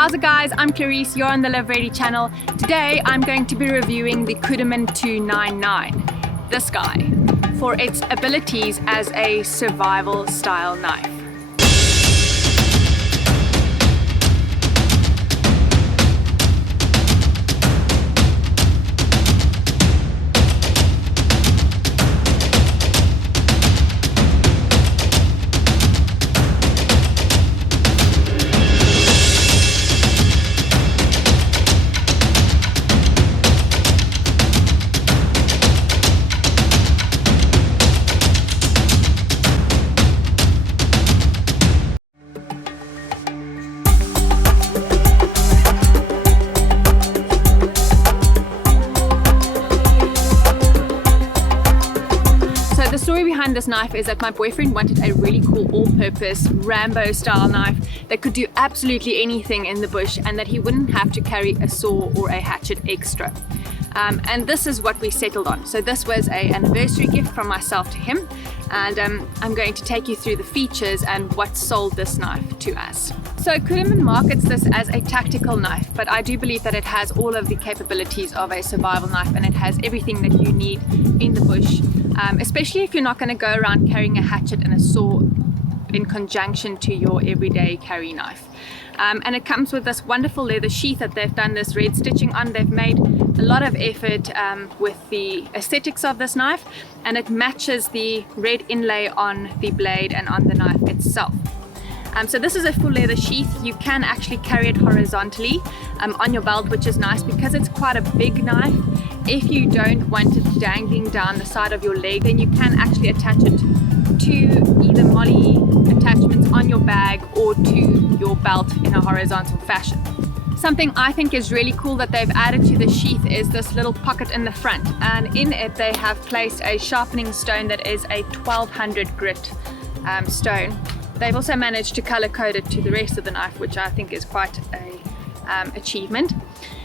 How's it guys? I'm Clarice, you're on the Live Ready channel. Today I'm going to be reviewing the Cudeman 299, this guy, for its abilities as a survival style knife. The story behind this knife is that my boyfriend wanted a really cool all-purpose Rambo style knife that could do absolutely anything in the bush and that he wouldn't have to carry a saw or a hatchet extra. And this is what we settled on. So this was an anniversary gift from myself to him, and I'm going to take you through the features and what sold this knife to us. So Cudeman markets this as a tactical knife, but I do believe that it has all of the capabilities of a survival knife, and it has everything that you need in the bush, especially if you're not going to go around carrying a hatchet and a saw in conjunction to your everyday carry knife. And it comes with this wonderful leather sheath that they've done this red stitching on. They've made a lot of effort with the aesthetics of this knife, and it matches the red inlay on the blade and on the knife itself. So this is a full leather sheath. You can actually carry it horizontally on your belt, which is nice because it's quite a big knife. If you don't want it dangling down the side of your leg, then you can actually attach it to either molly attachments on your bag or to your belt in a horizontal fashion. Something I think is really cool that they've added to the sheath is this little pocket in the front, and in it they have placed a sharpening stone that is a 1200 grit stone. They've also managed to color code it to the rest of the knife, which I think is quite a achievement.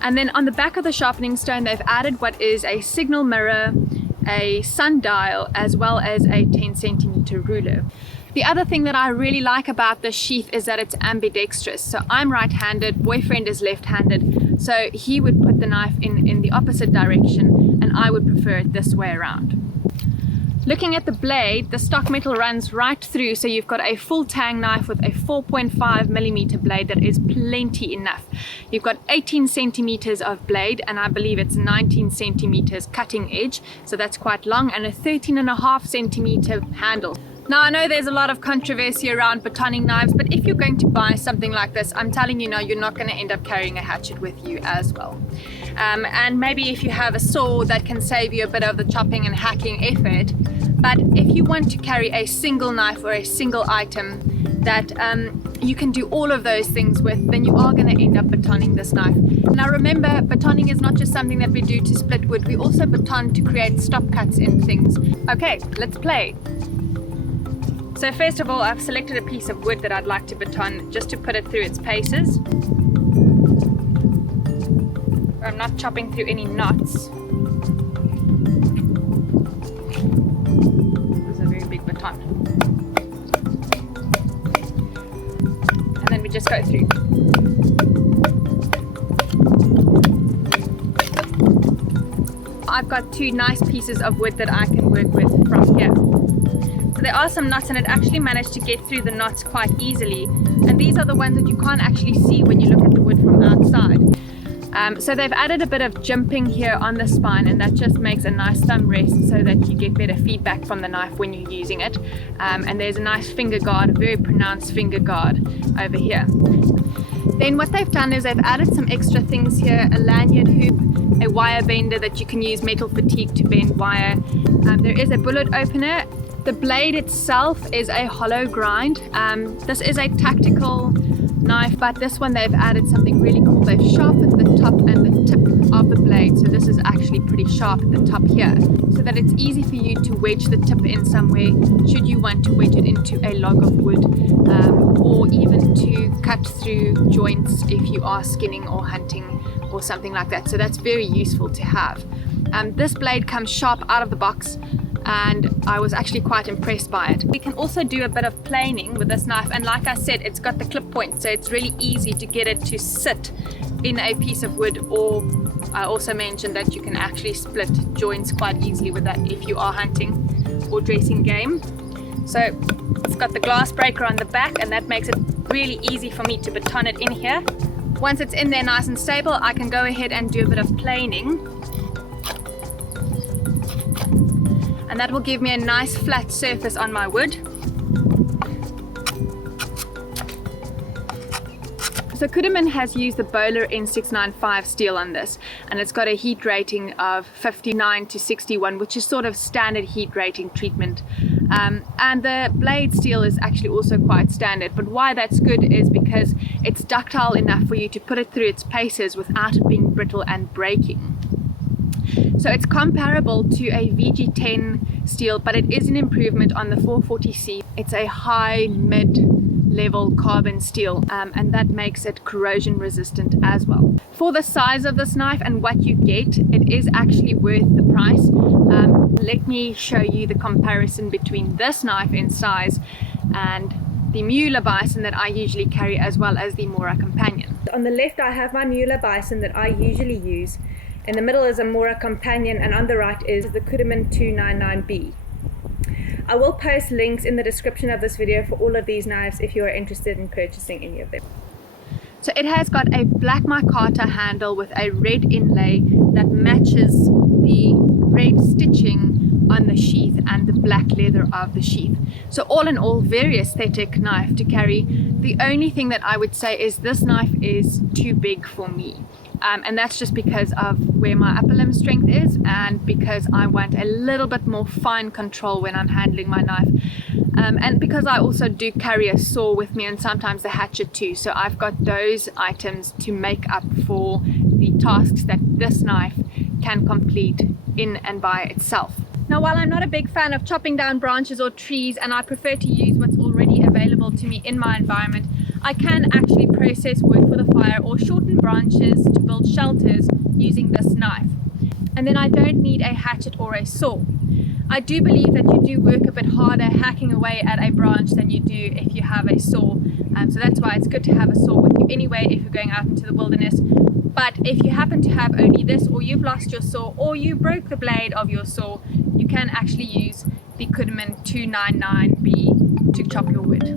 And then on the back of the sharpening stone they've added what is a signal mirror, a sundial, as well as a 10 centimeter ruler. The other thing that I really like about this sheath is that it's ambidextrous. So I'm right-handed, boyfriend is left-handed, so he would put the knife in the opposite direction and I would prefer it this way around. Looking at the blade, the stock metal runs right through, so you've got a full tang knife with a 4.5 millimeter blade that is plenty enough. You've got 18 centimeters of blade, and I believe it's 19 centimeters cutting edge, so that's quite long, and a 13.5 centimeter handle. Now I know there's a lot of controversy around batoning knives, but if you're going to buy something like this, I'm telling you now, you're not going to end up carrying a hatchet with you as well. And maybe if you have a saw, that can save you a bit of the chopping and hacking effort. But if you want to carry a single knife or a single item that you can do all of those things with, then you are going to end up batoning this knife. Now remember, batoning is not just something that we do to split wood, we also baton to create stop cuts in things. Okay, let's play. So first of all, I've selected a piece of wood that I'd like to baton just to put it through its paces. I'm not chopping through any knots. This is a very big baton. And then we just go through. I've got two nice pieces of wood that I can work with from here. So there are some knots, and it actually managed to get through the knots quite easily. And these are the ones that you can't actually see when you look at the wood from outside. So they've added a bit of jimping here on the spine, and that just makes a nice thumb rest so that you get better feedback from the knife when you're using it. And there's a nice finger guard, a very pronounced finger guard over here. Then what they've done is they've added some extra things here, a lanyard hoop, a wire bender that you can use metal fatigue to bend wire. There is a bullet opener. The blade itself is a hollow grind. This is a tactical knife, but this one they've added something really cool. They've sharpened the top and the tip of the blade, so this is actually pretty sharp at the top here, so that it's easy for you to wedge the tip in somewhere should you want to wedge it into a log of wood, or even to cut through joints if you are skinning or hunting or something like that. So that's very useful to have. This blade comes sharp out of the box. and I was actually quite impressed by it. We can also do a bit of planing with this knife, and like I said, it's got the clip point, so it's really easy to get it to sit in a piece of wood, or I also mentioned that you can actually split joints quite easily with that if you are hunting or dressing game. So it's got the glass breaker on the back, and that makes it really easy for me to baton it in here. Once it's in there nice and stable, I can go ahead and do a bit of planing, and that will give me a nice flat surface on my wood. So Cudeman has used the Bowler N695 steel on this, and it's got a heat rating of 59 to 61, which is sort of standard heat rating treatment. And the blade steel is actually also quite standard, but why that's good is because it's ductile enough for you to put it through its paces without it being brittle and breaking. So it's comparable to a VG10 steel, but it is an improvement on the 440C. It's a high mid-level carbon steel, and that makes it corrosion resistant as well. For the size of this knife and what you get, it is actually worth the price. Let me show you the comparison between this knife in size and the Muela Bison that I usually carry, as well as the Morakniv Companion. On the left I have my Muela Bison that I usually use. In the middle is a Morakniv Companion, and on the right is the Cudeman 299B. I will post links in the description of this video for all of these knives if you are interested in purchasing any of them. So it has got a black micarta handle with a red inlay that matches the red stitching on the sheath and the black leather of the sheath. So all in all, very aesthetic knife to carry. The only thing that I would say is this knife is too big for me. And that's just because of where my upper limb strength is, and because I want a little bit more fine control when I'm handling my knife, and because I also do carry a saw with me and sometimes a hatchet too, so I've got those items to make up for the tasks that this knife can complete in and by itself. Now, while I'm not a big fan of chopping down branches or trees, and I prefer to use what's already available to me in my environment, I can actually process wood for the fire or shorten branches to build shelters using this knife. And then I don't need a hatchet or a saw. I do believe that you do work a bit harder hacking away at a branch than you do if you have a saw. So that's why it's good to have a saw with you anyway if you're going out into the wilderness. But if you happen to have only this, or you've lost your saw, or you broke the blade of your saw, you can actually use the Cudeman 299B to chop your wood.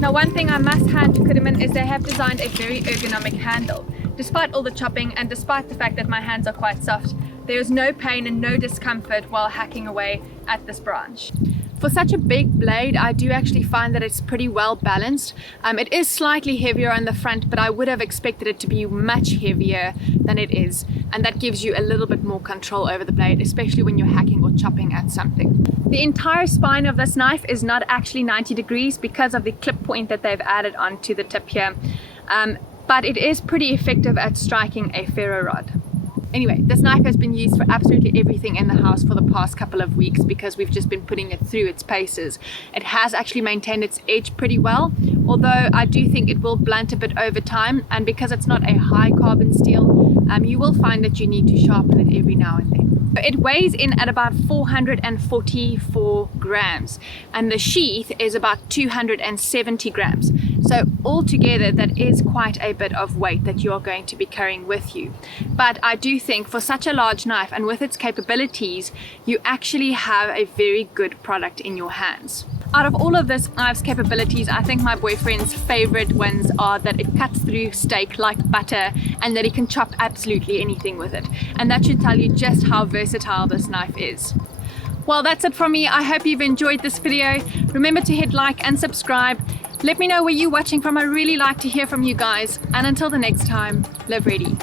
Now, one thing I must hand to Cudeman is they have designed a very ergonomic handle. Despite all the chopping and despite the fact that my hands are quite soft, there is no pain and no discomfort while hacking away at this branch. For such a big blade, I do actually find that it's pretty well balanced. It is slightly heavier on the front, but I would have expected it to be much heavier than it is, and that gives you a little bit more control over the blade, especially when you're hacking or chopping at something. The entire spine of this knife is not actually 90 degrees because of the clip point that they've added onto the tip here, but it is pretty effective at striking a ferro rod. Anyway, this knife has been used for absolutely everything in the house for the past couple of weeks because we've just been putting it through its paces. It has actually maintained its edge pretty well, although I do think it will blunt a bit over time, and because it's not a high carbon steel, you will find that you need to sharpen it every now and then. It weighs in at about 444 grams, and the sheath is about 270 grams. So altogether, that is quite a bit of weight that you are going to be carrying with you. But I do think for such a large knife and with its capabilities, you actually have a very good product in your hands. Out of all of this knife's capabilities, I think my boyfriend's favorite ones are that it cuts through steak like butter and that he can chop absolutely anything with it. And that should tell you just how versatile this knife is. Well, that's it from me. I hope you've enjoyed this video. Remember to hit like and subscribe. Let me know where you're watching from. I really like to hear from you guys. And until the next time, live ready.